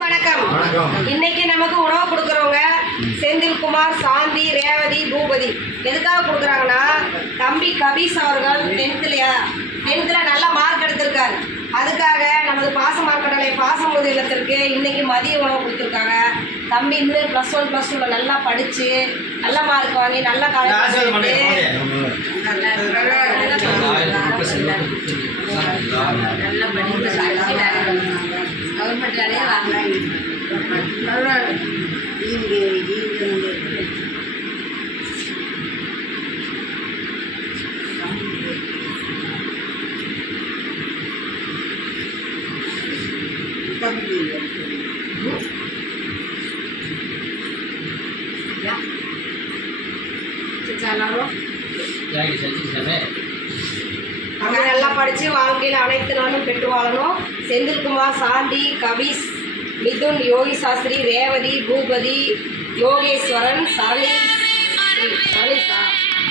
வணக்கம். இன்னைக்கு நமக்கு உணவு கொடுக்குறவங்க செந்தில்குமார், சாந்தி, ரேவதி, பூபதி. எதுக்காக கொடுக்குறாங்கன்னா, தம்பி கபீஸ் அவர்கள் 10th நல்ல மார்க் எடுத்திருக்காரு. அதுக்காக நமது பாசமார்க்கடலை பாசமுது இல்லத்திற்கு இன்னைக்கு மதிய உணவு கொடுத்துருக்காங்க. தம்பி இன்னும் +1 +2 நல்லா படித்து நல்ல மார்க் வாங்கி நல்ல காலேஜ் நல்லா படிப்பு கவர்மெண்ட் வேலையே வாங்கினாங்க. அவங்க நல்லா படித்து வாழ்க்கையில் அனைத்து நாளும் பெற்று வாழணும். செந்தில்குமார், சாந்தி, கபீஸ், மிதுன், யோகி சாஸ்திரி, ரேவதி, பூபதி, யோகேஸ்வரன்,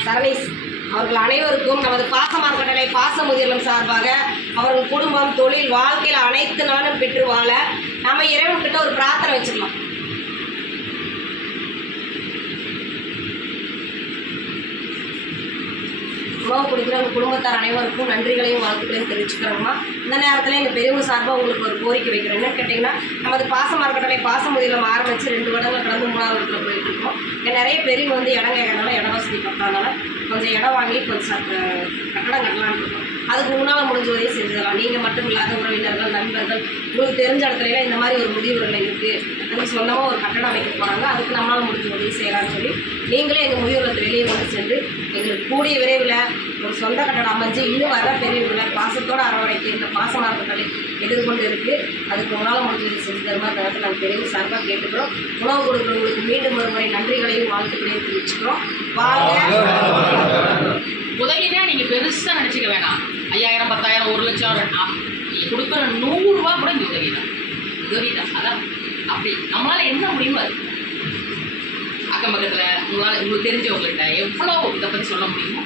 சரணீஸ் அவர்கள் அனைவருக்கும் நமது பாசமார்க்கடலை பாசமுதிர்லம் சார்பாக அவர்கள் குடும்பம், தொழில், வாழ்க்கையில் அனைத்து நாளும் பெற்று வாழ நம்ம இறைவன்கிட்ட ஒரு பிரார்த்தனை வச்சிடலாம். உணவு கொடுக்குற உங்கள் குடும்பத்தார் அனைவருக்கும் நன்றிகளையும் வாழ்த்துக்களையும் தெரிவிச்சுக்கிறோம்மா. இந்த நேரத்தில் எங்கள் பெரியவங்க சார்பாக உங்களுக்கு ஒரு கோரிக்கை வைக்கிறேன். என்னன்னு கேட்டிங்கன்னா, நமது பாசமார்க்கடலை பாசமுதிர்லம் ஆரம்பித்து 2 வருடங்கள் கடந்து 3வது இடத்துல போயிட்டுருக்கோம். இங்கே நிறைய பெரியவங்க வந்து இடம் கேட்கறதுனால இட வசதி பத்தாதனால கொஞ்சம் இடம் வாங்கி கொஞ்சம் கட்டடம் கட்டலான்னு இருக்கோம். அதுக்கு முன்னால் முடிஞ்ச உதவி செஞ்சிடலாம். நீங்கள் மட்டும் இல்லாத உறவினர்கள், நண்பர்கள், உங்களுக்கு தெரிஞ்ச இடத்துல இந்த மாதிரி ஒரு முதியோர்கள் இருக்குது, அதுக்கு சொந்தமாக ஒரு கட்டடம் அமைக்க போகிறாங்க, அதுக்கு நம்மளால் முடிஞ்ச உதவி செய்யலாம்னு சொல்லி நீங்களே எங்கள் முதியோர்களை வெளியே கொண்டு சென்று எங்களுக்கு கூடிய விரைவில் ஒரு சொந்த கட்டடம் அமைஞ்சு இன்னும் வர பெரியவர்களை பாசத்தோடு அரவணைக்க இந்த பாசமார்க்கடலை எதிர்கொண்டு இருக்குது. அதுக்கு உங்களால் முடிஞ்ச உதவி செஞ்சு தருமா நேரத்தில் நாங்கள் பெரியவங்க சார்பாக கேட்டுக்கிறோம். உணவு கொடுக்குறவங்களுக்கு மீண்டும் ஒரு முறை நன்றிகளையும் வாழ்த்துக்களையும் தெரிவிச்சுக்கிறோம். உதவினா நீங்கள் பெருசாக நினச்சிக்க வேணாம். 5000, 10,000, 1 லட்சம் நீங்கள் கொடுக்குற 100 ரூபா கூட இங்கே உதவி தான். அதான் அப்படி நம்மளால் என்ன முடியுமோ அது அக்கம் பக்கத்தில் உங்களுக்கு தெரிஞ்சவங்கள்ட்ட எவ்வளோ இதை பற்றி சொல்ல முடியுமோ.